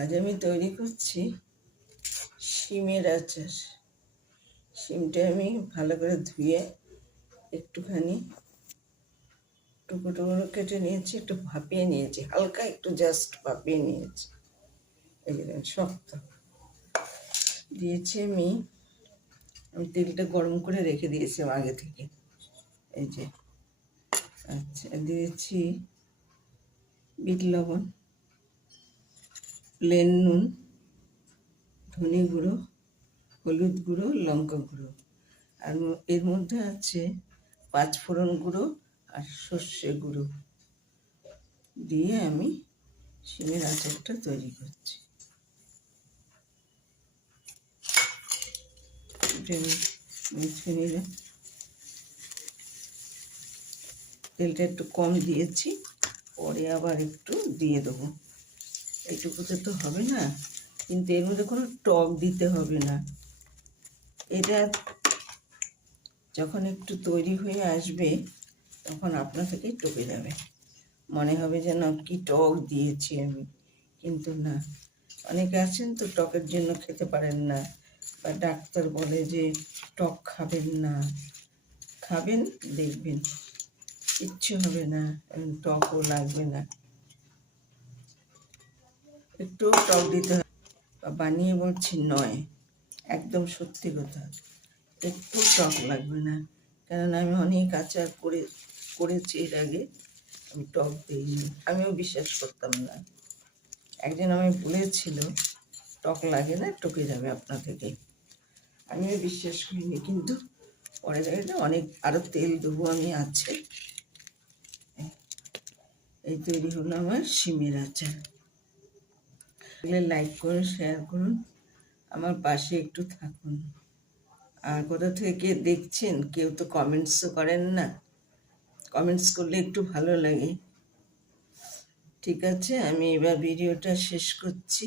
আজ আমি তৈরি করছি শিমের আচার। শিমটা আমি ভালো করে ধুয়ে একটুখানি টুকরো টুকরো কেটে নিয়েছি, একটু ভাপিয়ে নিয়েছি, হালকা একটু জাস্ট ভাপিয়ে নিয়েছি। এই যে শক্ত দিয়েছি আমি তেলটা গরম করে রেখে দিয়েছিলাম আগে থেকে। এই যে আচ্ছা, দিয়েছি বিট লবণ, প্লেন নুন, ধনে গুঁড়ো, হলুদ গুঁড়ো, লঙ্কা গুঁড়ো, আর এর মধ্যে আছে পাঁচফোড়ন গুঁড়ো আর সর্ষে গুঁড়ো দিয়ে আমি শিমের আচারটা তৈরি করছি। তেলটা একটু কম দিয়েছি, পরে আবার একটু দিয়ে দেবো। এইটুকুতে তো হবে না, কিন্তু এর মধ্যে কোনো টক দিতে হবে না। এটা যখন একটু তৈরি হয়ে আসবে তখন আপনা থেকেই টকে যাবে, মনে হবে যেন কি টক দিয়েছি আমি, কিন্তু না। অনেকে আছেন তো টকের জন্য খেতে পারেন না, বা ডাক্তার বলে যে টক খাবেন না। খাবেন, দেখবেন কিচ্ছু হবে না, টকও লাগবে না। একটু টক দিতে হবে, বানিয়ে বলছি নয়, একদম সত্যি কথা, একটু টক লাগবে না। কেননা আমি অনেক আচার করেছি এর আগে, আমি টক দিইনি, আমিও বিশ্বাস করতাম না। একজন আমায় বলেছিল টক লাগে না, টকে যাবে আপনা থেকে, আমিও বিশ্বাস করিনি। কিন্তু পরে দেখে অনেক আরও তেল দেবো আমি আছে। এই তৈরি হলো আমার শিমের আচার। লাইক করুন, শেয়ার করুন, আমার পাশে একটু থাকুন। আর কোথা থেকে দেখছেন, কেউ তো কমেন্টসও করেন না, কমেন্টস করলে একটু ভালো লাগে। ঠিক আছে, আমি এবার ভিডিওটা শেষ করছি।